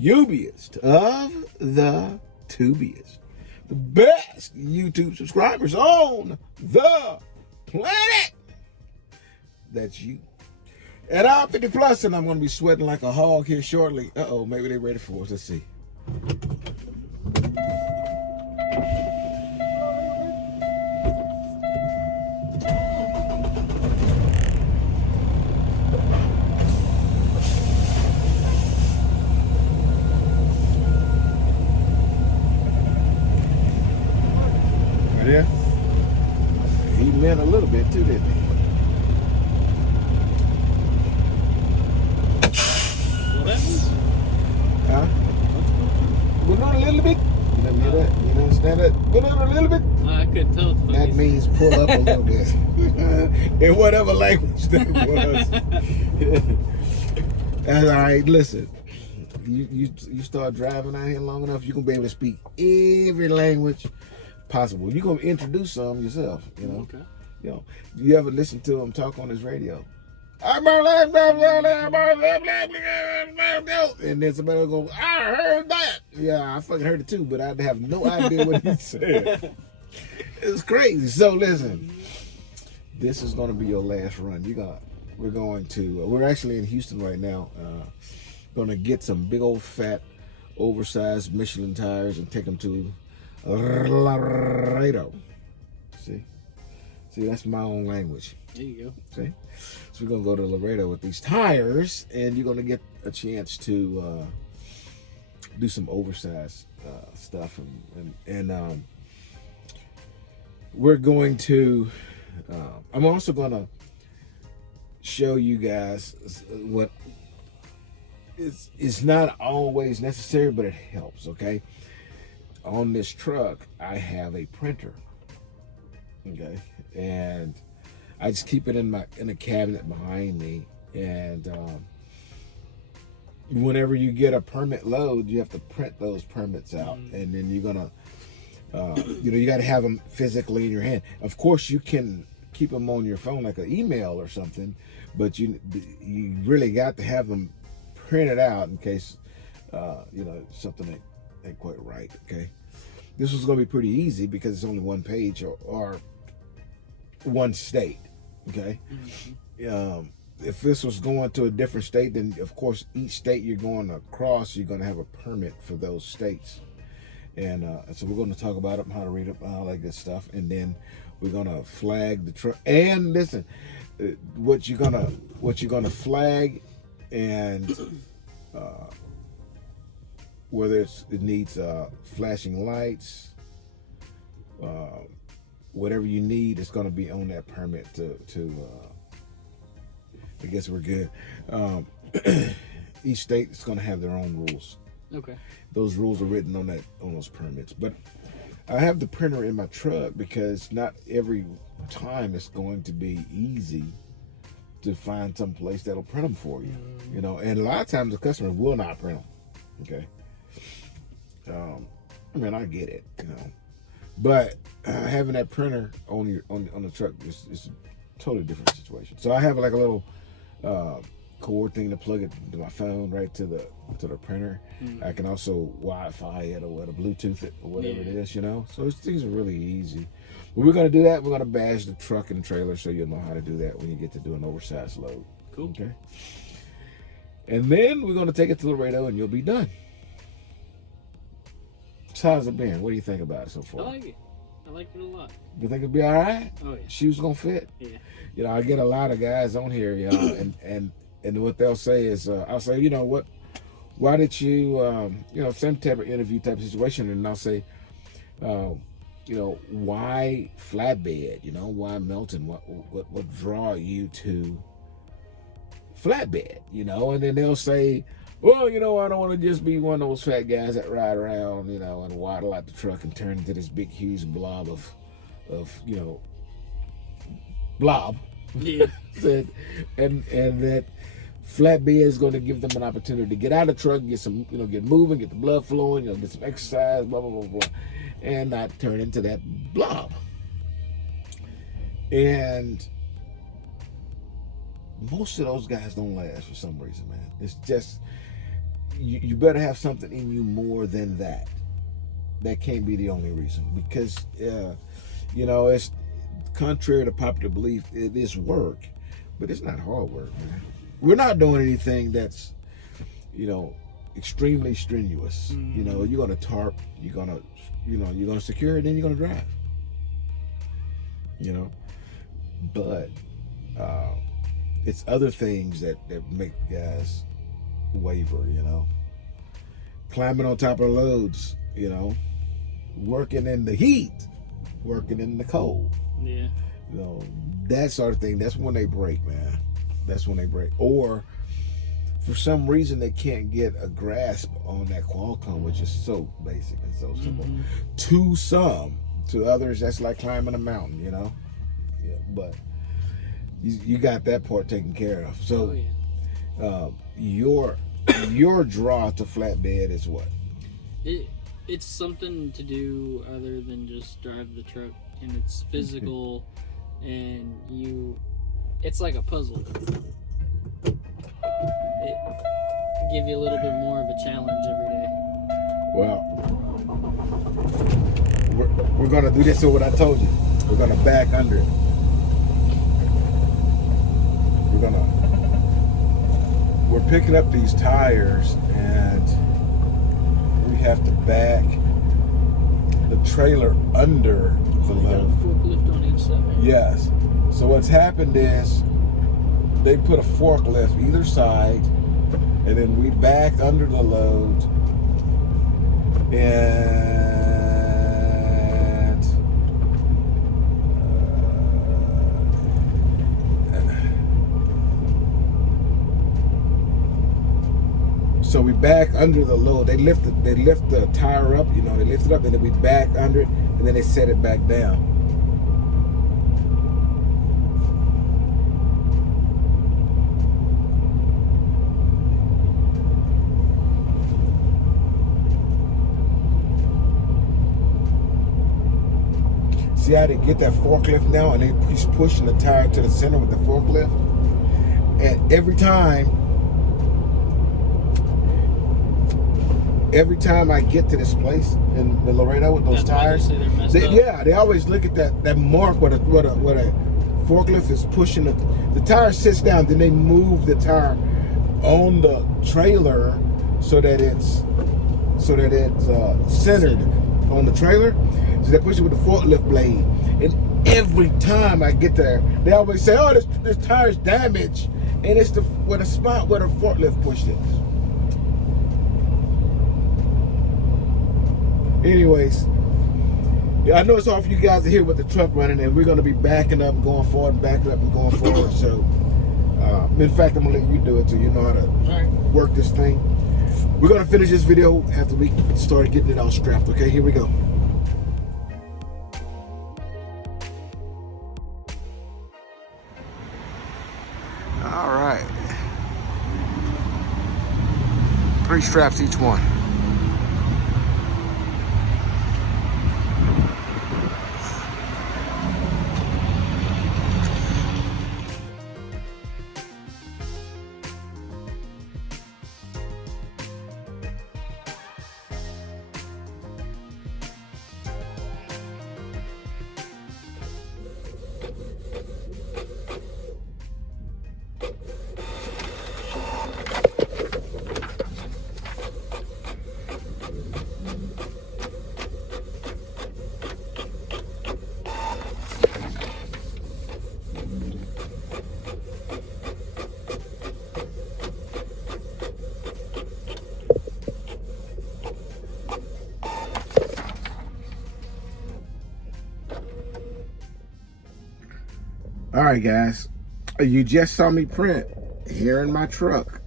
Ubiest of the tubiest, the best YouTube subscribers on the planet. That's you. And I'm 50 plus, and I'm going to be sweating like a hog here shortly. Uh-oh, maybe they're ready for us. Let's see. Yeah, he meant a little bit too, didn't he? What happens? Huh? Went on a little bit. You know, hear that? You understand that? Went on a little bit. I couldn't tell. That means pull up a little bit. In whatever language that was. That's all right. Listen, you start driving out here long enough, you're gonna be able to speak every language possible. You're gonna introduce some yourself, you know. Okay. You know, you ever listen to him talk on his radio? And then somebody will go, I heard that. Yeah, I fucking heard it too, but I have no idea what he said. It's crazy. So listen, this is gonna be your last run. We're actually in Houston right now. Gonna get some big old fat, oversized Michelin tires and take them to Laredo. See, that's my own language. There you go. See, so we're gonna go to Laredo with these tires, and you're gonna get a chance to do some oversized stuff, and we're going to. I'm also gonna show you guys what it's not always necessary, but it helps. Okay. On this truck, I have a printer, okay, and I just keep it in a cabinet behind me. And whenever you get a permit load, you have to print those permits out, and then you're gonna, you got to have them physically in your hand. Of course, you can keep them on your phone like an email or something, but you really got to have them printed out in case something ain't quite right. Okay, this was going to be pretty easy because it's only one page or one state. Okay, if this was going to a different state, then of course each state you're going across, you're going to have a permit for those states. And so we're going to talk about them, how to read them, all that good stuff, and then we're going to flag the truck. And listen, what you're gonna flag, and whether it needs flashing lights, whatever you need, it's going to be on that permit to I guess we're good. Each state is going to have their own rules. Okay. Those rules are written on those permits. But I have the printer in my truck because not every time it's going to be easy to find some place that'll print them for you. You know, and a lot of times the customer will not print them. Okay. I mean, I get it, you know, but having that printer on the truck is a totally different situation. So I have like a little cord thing to plug it to my phone right to the printer. I can also Wi-Fi it or Bluetooth it or whatever it is, you know. So things are really easy. But we're gonna do that. We're gonna bash the truck and trailer so you'll know how to do that when you get to do an oversized load. Cool. Okay. And then we're gonna take it to Laredo and you'll be done. So how's it been? What do you think about it so far? I like it. I like it a lot. You think it'll be all right? Oh yeah. Shoes gonna fit? Yeah. You know, I get a lot of guys on here, y'all, and what they'll say is, I'll say, you know what? Why did you, some type of interview type of situation, and I'll say, why Flatbed? You know, why Melton? What draw you to Flatbed? You know, and then they'll say, well, you know, I don't want to just be one of those fat guys that ride around, you know, and waddle out the truck and turn into this big, huge blob of blob. Yeah. and that Flatbed is going to give them an opportunity to get out of the truck, get some, get moving, get the blood flowing, get some exercise, blah, blah, blah, blah, and not turn into that blob. And most of those guys don't last for some reason, man. It's just, you better have something in you more than that. That can't be the only reason, because you know, it's contrary to popular belief, it is work, but it's not hard work, man. We're not doing anything that's, you know, extremely strenuous. You know, you're gonna tarp, you're gonna secure it, then you're gonna drive. You know, but it's other things that make guys waver. You know, climbing on top of loads. You know, working in the heat, working in the cold. Yeah. You know, that sort of thing. That's when they break, man. That's when they break. Or for some reason they can't get a grasp on that Qualcomm, which is so basic and so simple. To some, to others, that's like climbing a mountain, you know. Yeah, but you got that part taken care of. So your draw to flatbed is what? It's something to do other than just drive the truck, and it's physical, and it's like a puzzle. It give you a little bit more of a challenge every day. Well, we're gonna do this. So what I told you, we're gonna back under it. We're picking up these tires, and we have to back the trailer under the load. Forklift on each side. Yes. So what's happened is they put a forklift either side, and then we back under the load, and so we back under the load. They lift the tire up, you know, they lift it up, and then we back under it, and then they set it back down. See how they get that forklift now, and he's pushing the tire to the center with the forklift, and every time I get to this place in the Laredo with those tires, they always look at that mark where a forklift is pushing the tire sits down, then they move the tire on the trailer so that it's centered on the trailer. So they push it with the forklift blade, and every time I get there, they always say, "Oh, this tire's damaged," and it's the spot where the forklift pushed it. Anyways, yeah, I know it's hard for you guys to hear with the truck running, and we're going to be backing up and going forward and backing up and going forward. So, in fact, I'm going to let you do it so you know how to work this thing. We're going to finish this video after we started getting it all strapped. Okay, here we go. All right. 3 straps each one. All right, guys, you just saw me print here in my truck.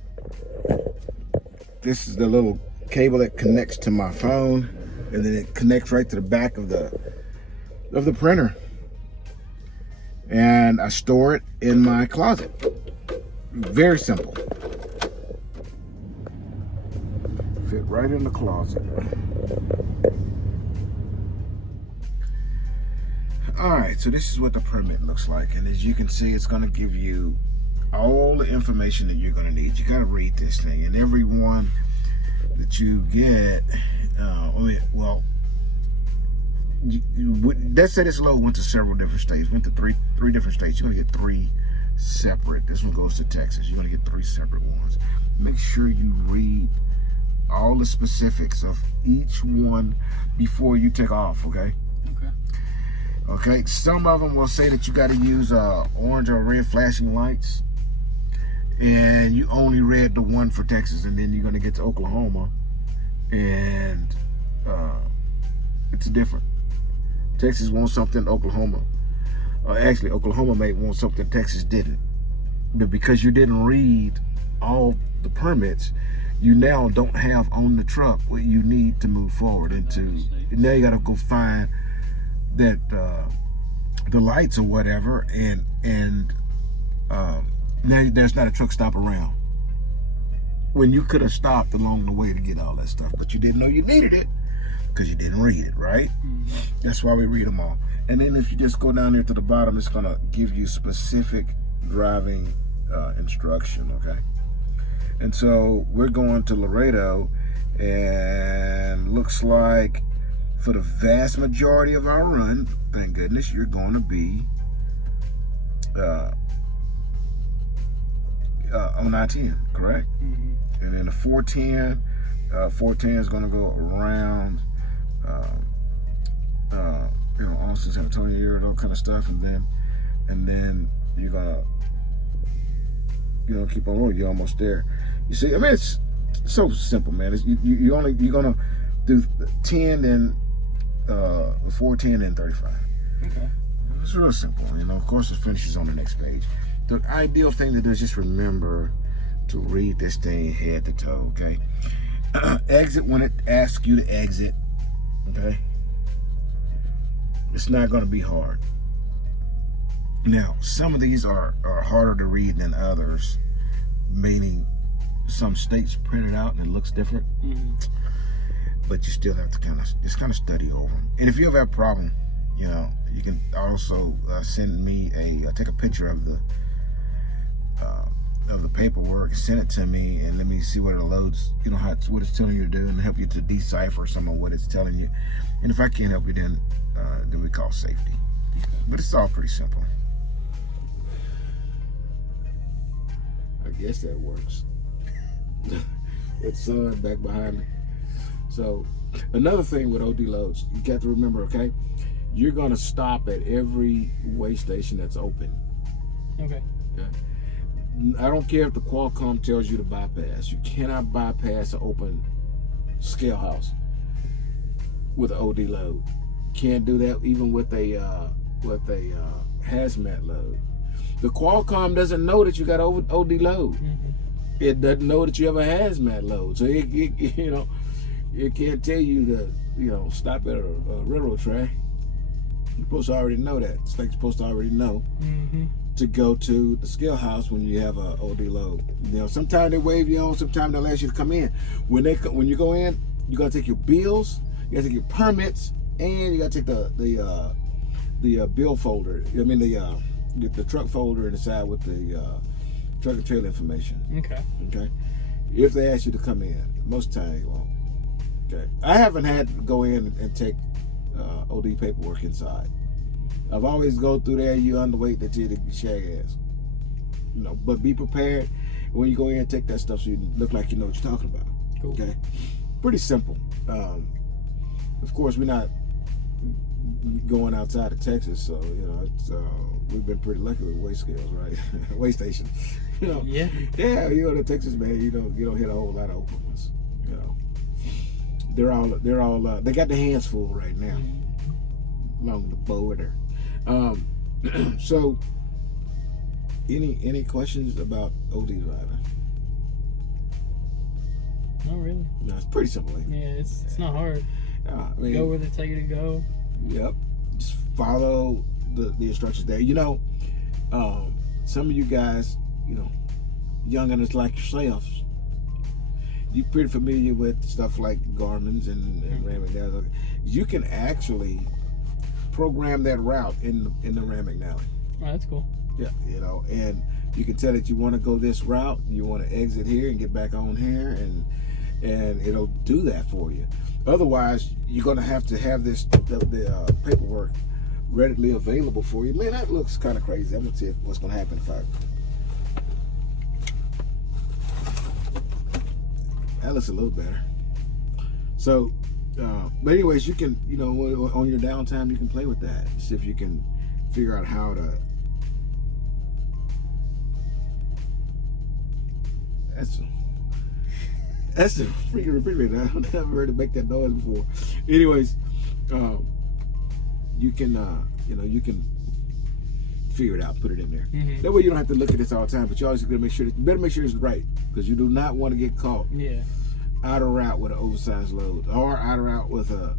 This is the little cable that connects to my phone, and then it connects right to the back of the printer. And I store it in my closet. Very simple. Fit right in the closet. All right, so this is what the permit looks like, and as you can see, it's going to give you all the information that you're going to need. You got to read this thing, and everyone that you get, well, let's say this load went to several different states, went to three different states. You're gonna get 3 separate. This one goes to Texas. You're gonna get 3 separate ones. Make sure you read all the specifics of each one before you take off, okay? Okay, some of them will say that you got to use orange or red flashing lights, and you only read the one for Texas, and then you're going to get to Oklahoma, and it's different. Texas wants something, Oklahoma. Actually, Oklahoma may want something Texas didn't. But because you didn't read all the permits, you now don't have on the truck what you need to move forward into. Now you got to go find that the lights or whatever, and now there's not a truck stop around when you could have stopped along the way to get all that stuff, but you didn't know you needed it because you didn't read it, right? That's why we read them all. And then if you just go down there to the bottom, it's gonna give you specific driving instruction, okay? And so we're going to Laredo, and looks like for the vast majority of our run, thank goodness, you're going to be on I-10, correct? And then the 410, 410 is going to go around, Austin, San Antonio, all kind of stuff, and then you're gonna, keep on rolling. You're almost there. You see, I mean, it's so simple, man. You're gonna do 10 and 410 and 35. Okay. It's real simple. Of course, it finishes on the next page. The ideal thing to do is just remember to read this thing head to toe, okay? Exit when it asks you to exit, okay? It's not going to be hard. Now, some of these are harder to read than others, meaning some states print it out and it looks different. But you still have to kind of study over them. And if you ever have a problem, you can also send me take a picture of the paperwork, send it to me, and let me see what it loads, what it's telling you to do, and help you to decipher some of what it's telling you. And if I can't help you, then we call safety. But it's all pretty simple. I guess that works. It's sun back behind me. So another thing with OD loads, you got to remember, okay, you're going to stop at every weigh station that's open. Okay. I don't care if the Qualcomm tells you to bypass. You cannot bypass an open scale house with an OD load. Can't do that even with a hazmat load. The Qualcomm doesn't know that you got OD load. It doesn't know that you have a hazmat load. So it can't tell you to stop at a railroad track. You're supposed to already know that. It's like you're supposed to already know to go to the scale house when you have a OD load. Sometimes they wave you on, sometimes they'll ask you to come in. When you go in, you gotta take your bills, you gotta take your permits, and you gotta take the bill folder. I mean the truck folder inside with the truck and trailer information. Okay. If they ask you to come in, most of the time you won't. Okay. I haven't had to go in and take OD paperwork inside. I've always go through there. You underweight that you shag ass. But be prepared when you go in and take that stuff, so you look like you know what you're talking about. Cool. Okay. Pretty simple. Of course, we're not going outside of Texas, so it's we've been pretty lucky with weigh scales, right? Weigh stations. Yeah, the Texas, man, you don't hit a whole lot of open ones. They're all they got their hands full right now along the border. So any questions about OD driving? Not really. No, it's pretty simple. Yeah, it's not hard. Go where they tell you to go. Yep. Just follow the instructions there. Some of you guys, youngins like yourselves, you're pretty familiar with stuff like Garmin's and Ram McNally. You can actually program that route in the Ram McNally. Oh, that's cool. Yeah, and you can tell that you want to go this route, you want to exit here and get back on here, and and it'll do that for you. Otherwise, you're gonna have to have the paperwork readily available for you. Man, that looks kind of crazy. I'm gonna see what's gonna happen if I. That looks a little better. So, but anyways, you can, you know, on your downtime, you can play with that. See if you can figure out how to. That's a freaking refrigerator. I've never heard it make that noise before. Anyways, you can, you know, you can figure it out, put it in there. Mm-hmm. That way you don't have to look at this all the time. But you always got to make sure. You better make sure it's right, because you do not want to get caught. Yeah. Out of route with an oversized load, or out of route with a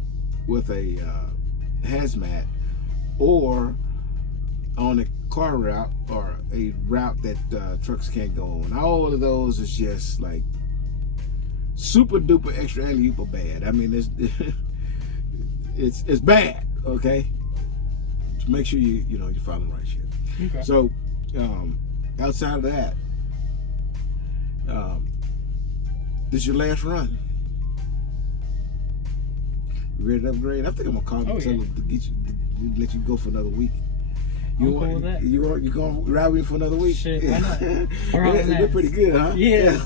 hazmat, or on a car route, or a route that trucks can't go on. All of those is just like super duper extra alley-oop bad. I mean, it's bad. Okay, just make sure you know you're following the right shit. Okay. So outside of that, this is your last run. You ready to upgrade? I think I'm gonna call you, tell them to get you, to let you go for another week. You cool with that? You gonna ride with me for another week? Shit, why not? They're pretty good, huh? Yeah.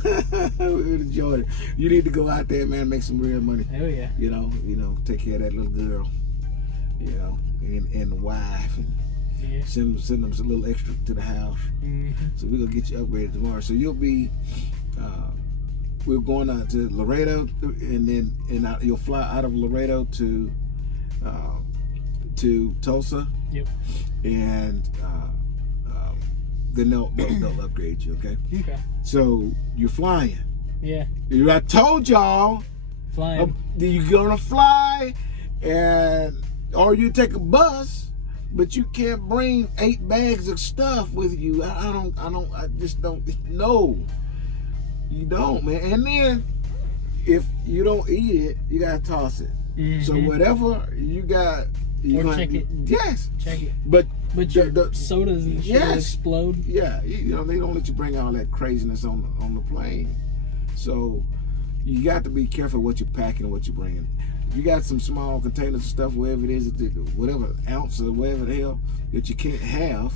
We enjoyed it. You need to go out there, man, make some real money. Hell yeah. You know, take care of that little girl. You know, and the wife, and yeah. send them some little extra to the house. Mm-hmm. So we're gonna get you upgraded tomorrow. So you'll be. We're going out to Laredo, and then you'll fly out of Laredo to Tulsa. Yep. And then they'll upgrade you. Okay. Okay. So you're flying. Yeah. I told y'all. Flying. You're gonna fly, or you take a bus, but you can't bring 8 bags of stuff with you. I just don't. No. You don't, man. And then if you don't eat it, you gotta toss it. Mm-hmm. So whatever you got, check it. Yes, check it. But your sodas and shit will explode. Yeah, you know they don't let you bring all that craziness on the plane. So you got to be careful what you're packing and what you're bringing. If you got some small containers of stuff, wherever it is, whatever ounce or whatever the hell that you can't have.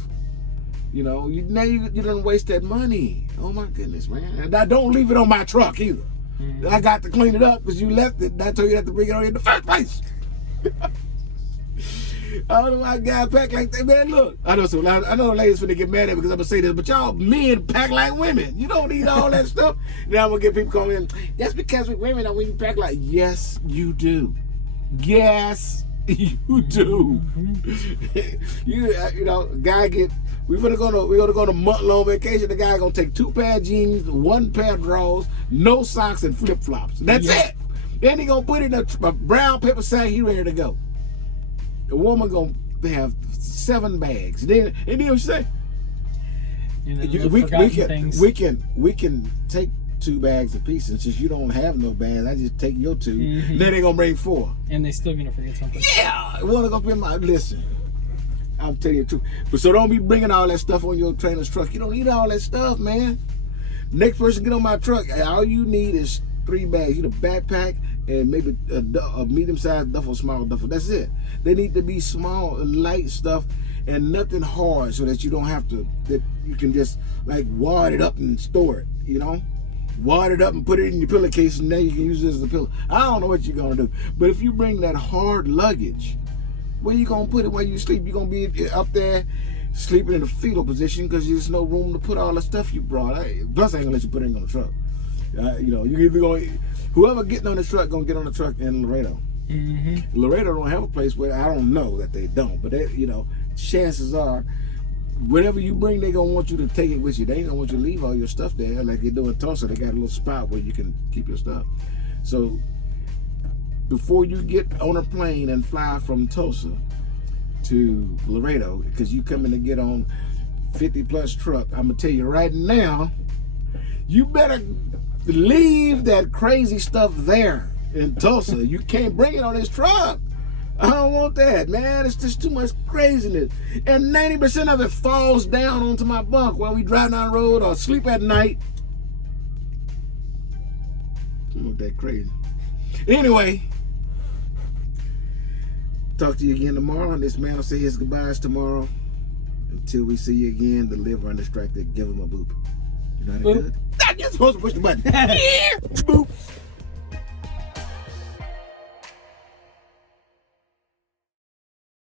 You know, you don't waste that money. Oh my goodness, man! And I don't leave it on my truck either. Mm-hmm. I got to clean it up because you left it. And I told you have to bring it on in the first place. I don't know why guys pack like that, man. Look, I know the ladies finna get mad at me because I'm gonna say this, but y'all men pack like women. You don't need all that stuff. Now I'm gonna get people calling in. That's because we women don't even pack like. Yes, you do. Yes, you do. Mm-hmm. you know, guy get. We're gonna go to month-long vacation. The guy gonna take 2 pair of jeans, 1 pair of drawers, no socks, and flip-flops. That's it. Then he gonna put it in a brown paper sack. He ready to go. The woman gonna have 7 bags. And then what you say? We can take 2 bags apiece, and since you don't have no bags, I just take your 2. Mm-hmm. Then they gonna bring 4. And they still gonna forget something. Yeah, one gonna be listen. I'm telling you the truth. But so don't be bringing all that stuff on your trainer's truck. You don't need all that stuff, man. Next person get on my truck, all you need is 3 bags. You need a backpack and maybe a medium-sized duffel, small duffel. That's it. They need to be small and light stuff and nothing hard so that you don't have to, that you can just like wad it up and store it, you know? Wad it up and put it in your pillowcase, and then you can use it as a pillow. I don't know what you're gonna do. But if you bring that hard luggage, where you gonna put it when you sleep? You're gonna be up there sleeping in a fetal position because there's no room to put all the stuff you brought. Plus, I ain't gonna let you put it on the truck. You know, you either going, whoever getting on the truck gonna get on the truck in Laredo. Mm-hmm. Laredo don't have a place where, I don't know that they don't, but they, you know, chances are, whatever you bring, they gonna want you to take it with you. They ain't gonna want you to leave all your stuff there like they do in Tulsa. They got a little spot where you can keep your stuff. So before you get on a plane and fly from Tulsa to Laredo, because you coming to get on 50+ truck, I'm gonna tell you right now, you better leave that crazy stuff there in Tulsa. You can't bring it on this truck. I don't want that, man. It's just too much craziness. And 90% of it falls down onto my bunk while we drive down the road or sleep at night. Not that crazy. Anyway, talk to you again tomorrow. And this man will say his goodbyes tomorrow. Until we see you again, the liver undistracted, give him a boop. You know how to do it? You're supposed to push the button. Yeah, boop.